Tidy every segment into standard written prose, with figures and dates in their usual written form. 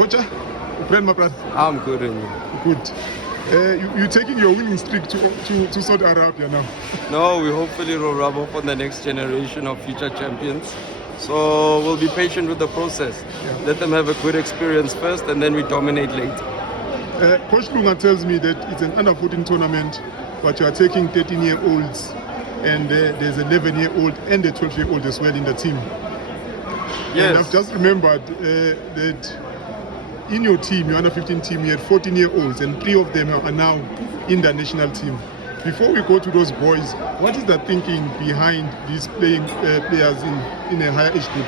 Coach, friend, my brother. I'm good, and you? Good. You're taking your winning streak to Saudi Arabia now. No, we hopefully will rub off on the next generation of future champions. So we'll be patient with the process. Yeah. Let them have a good experience first, and then we dominate later. Coach Lunga tells me that it's an under-14 tournament, but you are taking 13-year-olds, and there's an 11-year-old and a 12-year-old as well in the team. Yes. And I've just remembered that in your team, your under-15 team, you had 14-year-olds, and 3 of them are now in the national team. Before we go to those boys, what is the thinking behind these players in a higher age group?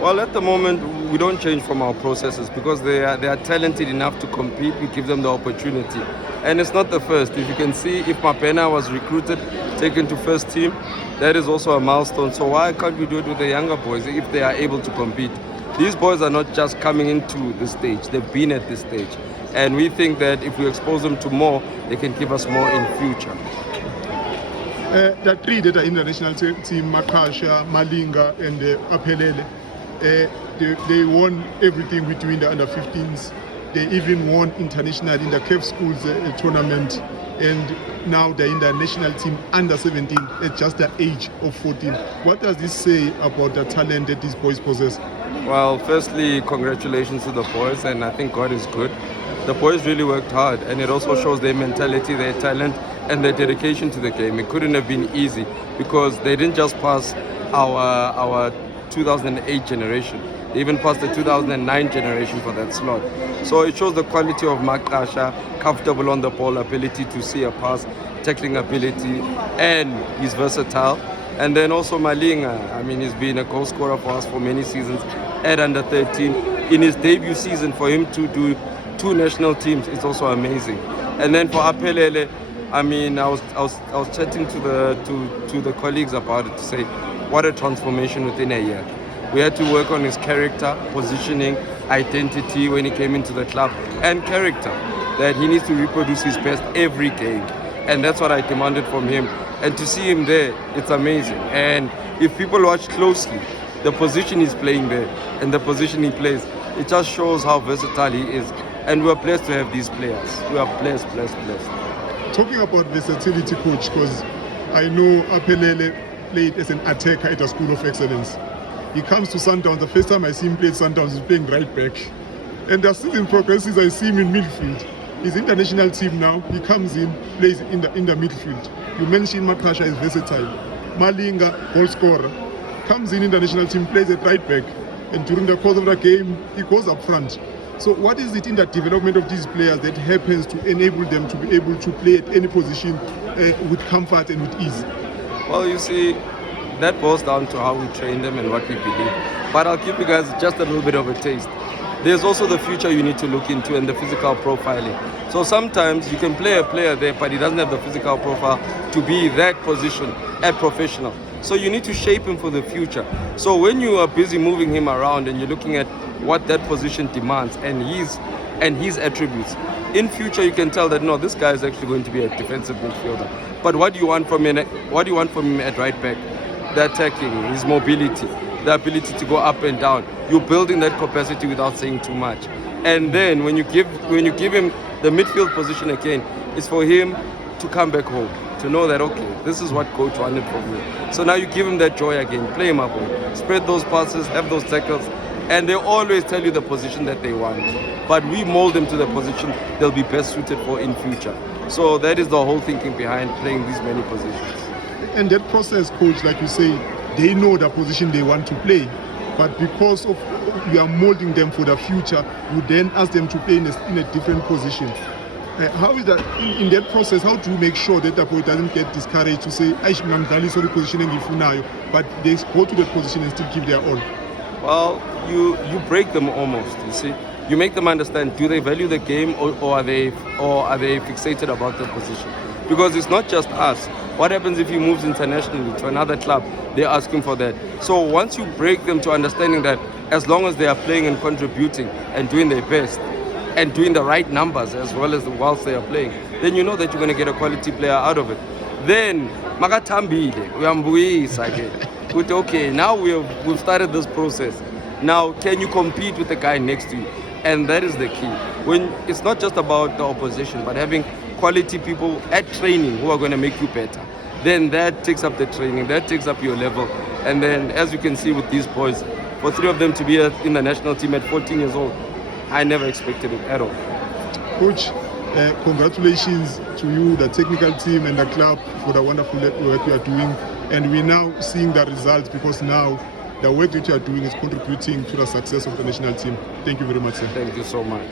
Well, at the moment, we don't change from our processes because they are talented enough to compete. We give them the opportunity. And it's not the first. If you can see, if Mapena was recruited, taken to first team, that is also a milestone. So why can't we do it with the younger boys if they are able to compete? These boys are not just coming into the stage. They've been at this stage. And we think that if we expose them to more, they can give us more in future. The 3 that are in the national team, Makasha, Malinga, and Aphelele, they won everything between the under-15s. They even won international in the CAF schools tournament, and now they're in the national team under-17 at just the age of 14. What does this say about the talent that these boys possess? Well, firstly, congratulations to the boys, and I think God is good. The boys really worked hard, and it also shows their mentality, their talent, and their dedication to the game. It couldn't have been easy because they didn't just pass our 2008 generation. They even passed the 2009 generation for that slot. So it shows the quality of Makasha, comfortable on the ball, ability to see a pass, tackling ability, and he's versatile. And then also Malinga, I mean, he's been a goal scorer for us for many seasons at under 13. In his debut season, for him to do 2 national teams, it's also amazing. And then for Aphelele, I mean, I was chatting to the colleagues about it to say, what a transformation within a year. We had to work on his character, positioning, identity when he came into the club, and character, that he needs to reproduce his best every game. And that's what I demanded from him. And to see him there, it's amazing. And if people watch closely, the position he's playing there and the position he plays, it just shows how versatile he is. And we're blessed to have these players. We are blessed. Talking about versatility, coach, because I know Aphelele played as an attacker at a school of excellence. He comes to Sundowns. The first time I see him play at Sundowns, he's playing right back. And they're still in progress since I see him in midfield. He's in the national team now. He comes in, plays in the midfield. You mentioned Makasha is versatile. Malinga, goal scorer, comes in the national team, plays at right back. And during the course of the game, he goes up front. So what is it in the development of these players that happens to enable them to be able to play at any position with comfort and with ease? Well, you see, that boils down to how we train them and what we believe. But I'll give you guys just a little bit of a taste. There's also the future you need to look into and the physical profiling. So sometimes you can play a player there, but he doesn't have the physical profile to be that position at professional. So you need to shape him for the future. So when you are busy moving him around and you're looking at what that position demands and his attributes, in future you can tell that no, this guy is actually going to be a defensive midfielder. But what do you want from him? What do you want from him at right back? The attacking, his mobility, the ability to go up and down. You're building that capacity without saying too much. And then when you give him the midfield position again, it's for him to come back home, to know that, okay, this is what coach wanted from me. So now you give him that joy again, play him up, spread those passes, have those tackles, and they always tell you the position that they want. But we mold them to the position they'll be best suited for in future. So that is the whole thinking behind playing these many positions. And that process, coach, like you say, they know the position they want to play. But because of you are molding them for the future, you then ask them to play in a different position. How is that in that process? How do you make sure that the boy doesn't get discouraged to say, "I should not sorry positioning now," but they go to that position and still give their all? Well, you break them almost. You see, you make them understand: do they value the game, or are they fixated about their position? Because it's not just us. What happens if he moves internationally to another club? They're asking for that. So once you break them to understanding that as long as they are playing and contributing and doing their best and doing the right numbers as well as whilst they are playing, then you know that you're going to get a quality player out of it. Then, Magatambile, uyambuyisa again. Okay, now we've started this process. Now, can you compete with the guy next to you? And that is the key. When it's not just about the opposition, but having quality people at training who are going to make you better. Then that takes up the training, that takes up your level. And then, as you can see with these boys, for 3 of them to be in the national team at 14 years old, I never expected it at all. Coach, congratulations to you, the technical team and the club for the wonderful work you are doing. And we're now seeing the results, because now the work that you are doing is contributing to the success of the national team. Thank you very much, sir. Thank you so much.